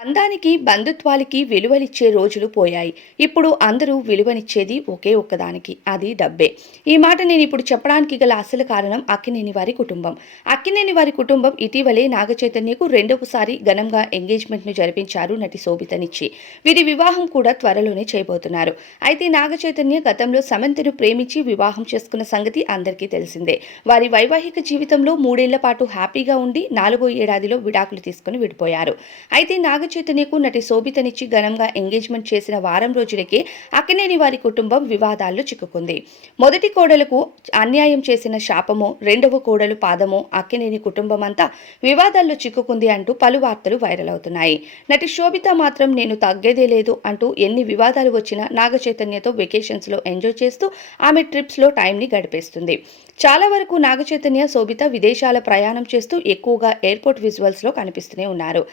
అందానికి బంధుత్వాలకి విలువలిచ్చే రోజులు పోయాయి. ఇప్పుడు అందరూ విలువనిచ్చేది ఒకే ఒక్కదానికి. అది డబ్బే. ఈ మాట నేను ఇప్పుడు చెప్పడానికి గల అసలు కారణం అక్కినేని వారి కుటుంబం. అక్కినేని వారి కుటుంబం ఇటీవలే నాగ చైతన్యకు రెండవసారి ఘనంగా ఎంగేజ్మెంట్ను జరిపించారు నటి శోభితనిచ్చి. వీరి వివాహం కూడా త్వరలోనే చేయబోతున్నారు. అయితే నాగ చైతన్య గతంలో సమంతను ప్రేమించి వివాహం చేసుకున్న సంగతి అందరికీ తెలిసిందే. వారి వైవాహిక జీవితంలో మూడేళ్ళ పాటు హ్యాపీగా ఉండి నాలుగో ఏడాదిలో విడాకులు తీసుకుని విడిపోయారు. అయితే నాగ చైతన్యకు నటి శోభితనిచ్చి ఘనంగా ఎంగేజ్మెంట్ చేసిన వారం రోజులకే అక్కినేని వారి కుటుంబం వివాదాల్లో చిక్కుకుంది. మొదటి కోడలకు అన్యాయం చేసిన శాపము రెండవ కోడలు పాదము అక్కినేని కుటుంబం అంతా వివాదాల్లో చిక్కుకుంది అంటూ పలు వార్తలు వైరల్ అవుతున్నాయి. నటి శోభిత మాత్రం నేను తగ్గేదే లేదు అంటూ ఎన్ని వివాదాలు వచ్చినా నాగ చైతన్యతో వెకేషన్స్లో ఎంజాయ్ చేస్తూ ఆమె ట్రిప్స్లో గడిపేస్తుంది. చాలా వరకు నాగ చైతన్య శోభిత విదేశాల ప్రయాణం చేస్తూ ఎక్కువగా ఎయిర్పోర్ట్ విజువల్స్లో కనిపిస్తూనే ఉన్నారు.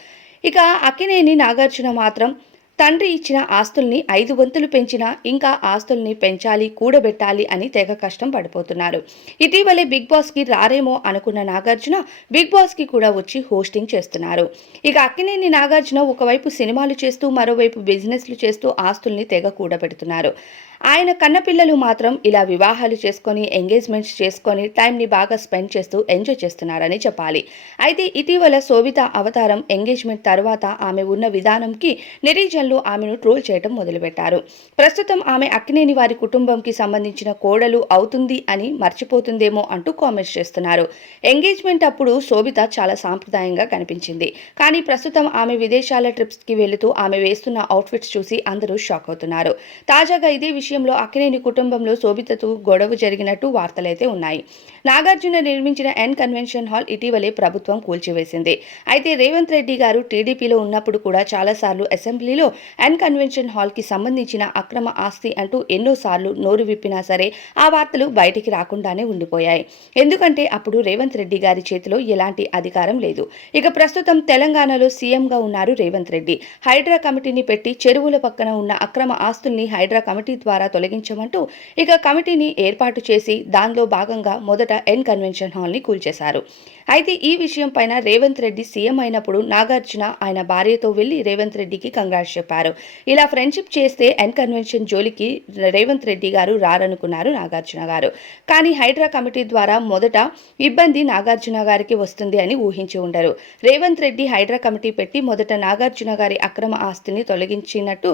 ఇక అక్కినేని నాగార్జున మాత్రం తండ్రి ఇచ్చిన ఆస్తుల్ని ఐదు వంతులు పెంచినా ఇంకా ఆస్తుల్ని పెంచాలి కూడబెట్టాలి అని తెగ కష్టం పడిపోతున్నారు. ఇటీవలే బిగ్ బాస్కి రారేమో అనుకున్న నాగార్జున బిగ్ బాస్కి కూడా వచ్చి హోస్టింగ్ చేస్తున్నారు. ఇక అక్కినేని నాగార్జున ఒకవైపు సినిమాలు చేస్తూ మరోవైపు బిజినెస్లు చేస్తూ ఆస్తుల్ని తెగ కూడబెడుతున్నారు. ఆయన కన్నపిల్లలు మాత్రం ఇలా వివాహాలు చేసుకొని ఎంగేజ్మెంట్స్ చేసుకొని టైంని బాగా స్పెండ్ చేస్తూ ఎంజాయ్ చేస్తున్నారని చెప్పాలి. అయితే ఇటీవల శోభిత అవతారం ఎంగేజ్మెంట్ తర్వాత ఆమె ఉన్న విధానంకి నెటిజన్లు ఆమెను ట్రోల్ చేయడం మొదలుపెట్టారు. ప్రస్తుతం ఆమె అక్కినేని వారి కుటుంబంకి సంబంధించిన కోడలు అవుతుంది అని మర్చిపోతుందేమో అంటూ కామెంట్స్ చేస్తున్నారు. ఎంగేజ్మెంట్ అప్పుడు శోభిత చాలా సాంప్రదాయంగా కనిపించింది. కానీ ప్రస్తుతం ఆమె విదేశాల ట్రిప్స్కి వెళుతూ ఆమె వేస్తున్న అవుట్ఫిట్స్ చూసి అందరూ షాక్ అవుతున్నారు. తాజాగా ఇదే విషయంలో అక్కినేని కుటుంబంలో శోభితతో గొడవ జరిగినట్టు వార్తలైతే ఉన్నాయి. నాగార్జున నిర్మించిన ఎన్ కన్వెన్షన్ హాల్ ఇటీవలే ప్రభుత్వం కూల్చివేసింది. అయితే రేవంత్ రెడ్డి గారు టీడీపీలో ఉన్నప్పుడు కూడా చాలాసార్లు అసెంబ్లీలో ఎన్ కన్వెన్షన్ హాల్కి సంబంధించిన అక్రమ ఆస్తి అంటూ ఎన్నోసార్లు నోరు విప్పినా సరే ఆ వార్తలు బయటికి రాకుండానే ఉండిపోయాయి. ఎందుకంటే అప్పుడు రేవంత్ రెడ్డి గారి చేతిలో ఎలాంటి అధికారం లేదు. ఇక ప్రస్తుతం తెలంగాణలో సీఎంగా ఉన్నారు రేవంత్ రెడ్డి. హైడ్రా కమిటీని పెట్టి చెరువుల పక్కన ఉన్న అక్రమ ఆస్తుల్ని హైడ్రా కమిటీ ద్వారా తొలగించమంటూ ఇక కమిటీని ఏర్పాటు చేసి దానిలో భాగంగా మొదట ఎన్ కన్వెన్షన్ హాల్ని కూల్చేశారు. అయితే ఈ విషయం పైన రేవంత్ రెడ్డి సీఎం అయినప్పుడు నాగార్జున ఆయన భార్యతో వెళ్ళి రేవంత్ రెడ్డికి కంగ్రాట్స్ చెప్పారు. ఇలా ఫ్రెండ్షిప్ చేస్తే ఎన్ కన్వెన్షన్ జోలికి రేవంత్ రెడ్డి గారు రారనుకున్నారు నాగార్జున గారు. కానీ హైడ్రా కమిటీ ద్వారా మొదట ఇబ్బంది నాగార్జున గారికి వస్తుంది అని ఊహించి ఉండరు. రేవంత్ రెడ్డి హైడ్రా కమిటీ పెట్టి మొదట నాగార్జున గారి అక్రమ ఆస్తిని తొలగించినట్టు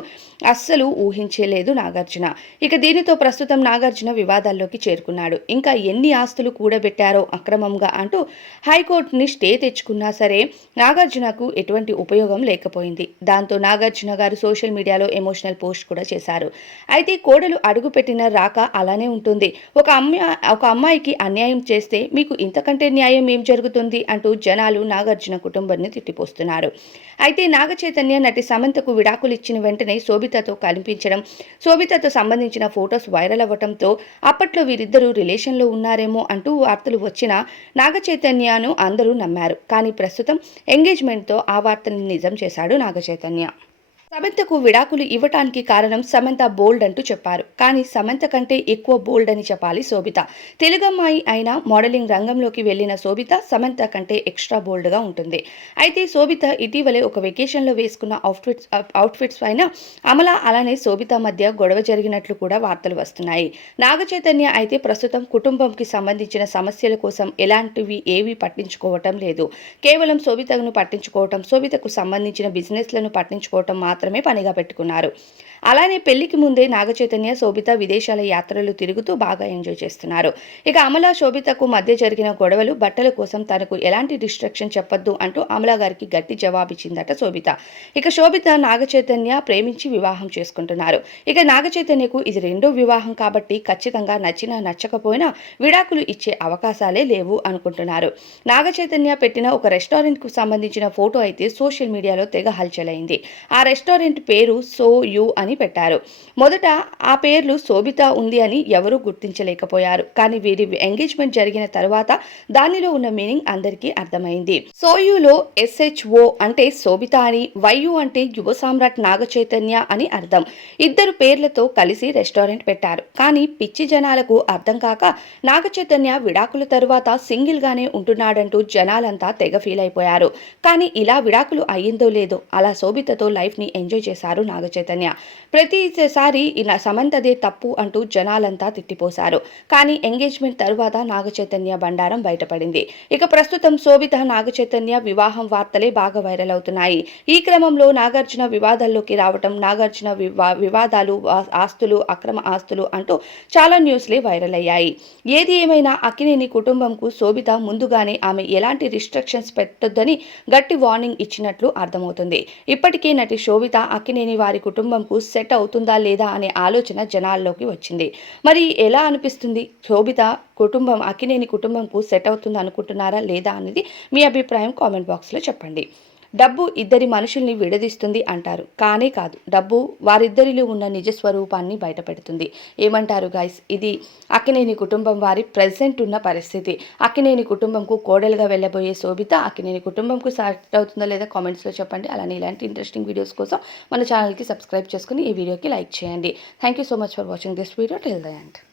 అస్సలు ఊహించలేదు నాగార్జున. ఇక దీనితో ప్రస్తుతం నాగార్జున వివాదాల్లోకి చేరుకున్నాడు. ఇంకా ఎన్ని ఆస్తులు కూడబెట్టారో అక్రమంగా అంటూ హైకోర్టుని స్టే తెచ్చుకున్నా సరే నాగార్జునకు ఎటువంటి ఉపయోగం లేకపోయింది. దాంతో నాగార్జున గారు సోషల్ మీడియాలో ఎమోషనల్ పోస్ట్ కూడా చేశారు. అయితే కోడలు అడుగుపెట్టిన రాక అలానే ఉంటుంది. ఒక అమ్మాయి ఒక అమ్మాయికి అన్యాయం చేస్తే మీకు ఇంతకంటే న్యాయం ఏం జరుగుతుంది? అంటూ జనాలు నాగార్జున కుటుంబాన్ని తిట్టిపోస్తున్నారు. అయితే నాగ చైతన్య నటి సమంతకు విడాకులు ఇచ్చిన వెంటనే శోభితతో కనిపించడం శోభితతో సంబంధించిన ఫొటోస్ వైరల్ అవ్వడంతో అప్పట్లో వీరిద్దరూ రిలేషన్లో ఉన్నారేమో అంటూ వార్తలు వచ్చినా నాగ చైతన్యను అందరూ నమ్మారు. కానీ ప్రస్తుతం ఎంగేజ్మెంట్తో ఆ వార్తని నిజం చేశాడు నాగ చైతన్య సమంతకు విడాకులు ఇవ్వటానికి కారణం సమంత బోల్డ్ అంటూ చెప్పారు. కానీ సమంత కంటే ఎక్కువ బోల్డ్ అని చెప్పాలి శోభిత. తెలుగమ్మాయి అయిన మోడలింగ్ రంగంలోకి వెళ్ళిన శోభిత సమంత కంటే ఎక్స్ట్రా బోల్డ్గా ఉంటుంది. అయితే శోభిత ఇటీవలే ఒక వెకేషన్లో వేసుకున్న అవుట్ఫిట్స్ అవుట్ఫిట్స్ పైన అమల అలానే శోభిత మధ్య గొడవ జరిగినట్లు కూడా వార్తలు వస్తున్నాయి. నాగచైతన్య అయితే ప్రస్తుతం కుటుంబంకి సంబంధించిన సమస్యల కోసం ఎలాంటివి ఏవి పట్టించుకోవటం లేదు. కేవలం శోభితను పట్టించుకోవటం శోభితకు సంబంధించిన బిజినెస్లను పట్టించుకోవటం మాత్రమే పనిగా పెట్టుకున్నారు. అలానే పెళ్ళికి ముందే నాగచైతన్య శోభిత విదేశాల యాత్రలు తిరుగుతూ బాగా ఎంజాయ్ చేస్తున్నారు. ఇక అమల శోభితకు మధ్య జరిగిన గొడవలు బట్టల కోసం తనకు ఎలాంటి డిస్ట్రక్షన్ చెప్పొద్దు అంటూ అమల గారికి గట్టి జవాబిచ్చిందట శోభిత. ఇక శోభిత నాగచైతన్య ప్రేమించి వివాహం చేసుకుంటున్నారు. ఇక నాగచైతన్యకు ఇది రెండో వివాహం కాబట్టి ఖచ్చితంగా నచ్చినా నచ్చకపోయినా విడాకులు ఇచ్చే అవకాశాలే లేవు అనుకుంటున్నారు. నాగచైతన్య పెట్టిన ఒక రెస్టారెంట్కు సంబంధించిన ఫోటో అయితే సోషల్ మీడియాలో తెగ హల్చలైంది ఆ రెస్టారెంట్ రెస్టారెంట్ పేరు సో యు అని పెట్టారు. మొదట ఆ పేర్లు శోభిత ఉంది అని ఎవరూ గుర్తించలేకపోయారు. కానీ వీరి ఎంగేజ్మెంట్ జరిగిన తర్వాత దానిలో ఉన్న మీనింగ్ అందరికీ అర్థమైంది. సోయులో ఎస్హెచ్ఓ అంటే శోభిత అని వైయు అంటే యువ సామ్రాట్ నాగ చైతన్య అని అర్థం. ఇద్దరు పేర్లతో కలిసి రెస్టారెంట్ పెట్టారు. కానీ పిచ్చి జనాలకు అర్థం కాక నాగ చైతన్య విడాకుల తరువాత సింగిల్ గానే ఉంటున్నాడంటూ జనాలంతా తెగ ఫీల్ అయిపోయారు. కానీ ఇలా విడాకులు అయ్యిందో లేదో అలా శోభితతో లైఫ్ని ఎంజాయ్ చేశారు నాగచైతన్య. ప్రతిసారి ఇలా సమంతదే తప్పు అంటూ జనాలంతా తిట్టిపోశారు. కానీ ఎంగేజ్మెంట్ తరువాత నాగ చైతన్య బండారం బయటపడింది. ఇక ప్రస్తుతం శోభిత నాగ చైతన్య వివాహం వార్తలే బాగా వైరల్ అవుతున్నాయి. ఈ క్రమంలో నాగార్జున వివాదాల్లోకి రావటం నాగార్జున వివాదాలు ఆస్తులు అక్రమ ఆస్తులు అంటూ చాలా న్యూస్లే వైరల్ అయ్యాయి. ఏది ఏమైనా అక్కినేని కుటుంబంకు శోభిత ముందుగానే ఆమె ఎలాంటి రిస్ట్రిక్షన్స్ పెట్టొద్దని గట్టి వార్నింగ్ ఇచ్చినట్లు అర్థమవుతుంది. ఇప్పటికే నటి శోభిత అక్కినేని వారి కుటుంబంకు సెట్ అవుతుందా లేదా అనే ఆలోచన జనాల్లోకి వచ్చింది. మరి ఎలా అనిపిస్తుంది? శోభిత కుటుంబం అక్కినేని కుటుంబంకు సెట్ అవుతుంది అనుకుంటున్నారా లేదా అనేది మీ అభిప్రాయం కామెంట్ బాక్స్లో చెప్పండి. డబ్బు ఇద్దరి మనుషుల్ని విడదీస్తుంది అంటారు. కానే కాదు డబ్బు వారిద్దరిలో ఉన్న నిజ స్వరూపాన్ని బయటపెడుతుంది. ఏమంటారు గైస్ ఇది అక్కినేని కుటుంబం వారి ప్రజెంట్ ఉన్న పరిస్థితి. అక్కినేని కుటుంబంకు కోడలుగా వెళ్ళబోయే శోభిత అక్కినేని కుటుంబంకు సెట్ అవుతుందో లేదా కామెంట్స్లో చెప్పండి. అలానే ఇలాంటి ఇంట్రెస్టింగ్ వీడియోస్ కోసం మన ఛానల్కి సబ్స్క్రైబ్ చేసుకుని ఈ వీడియోకి లైక్ చేయండి. Thank you so much for watching this video till the end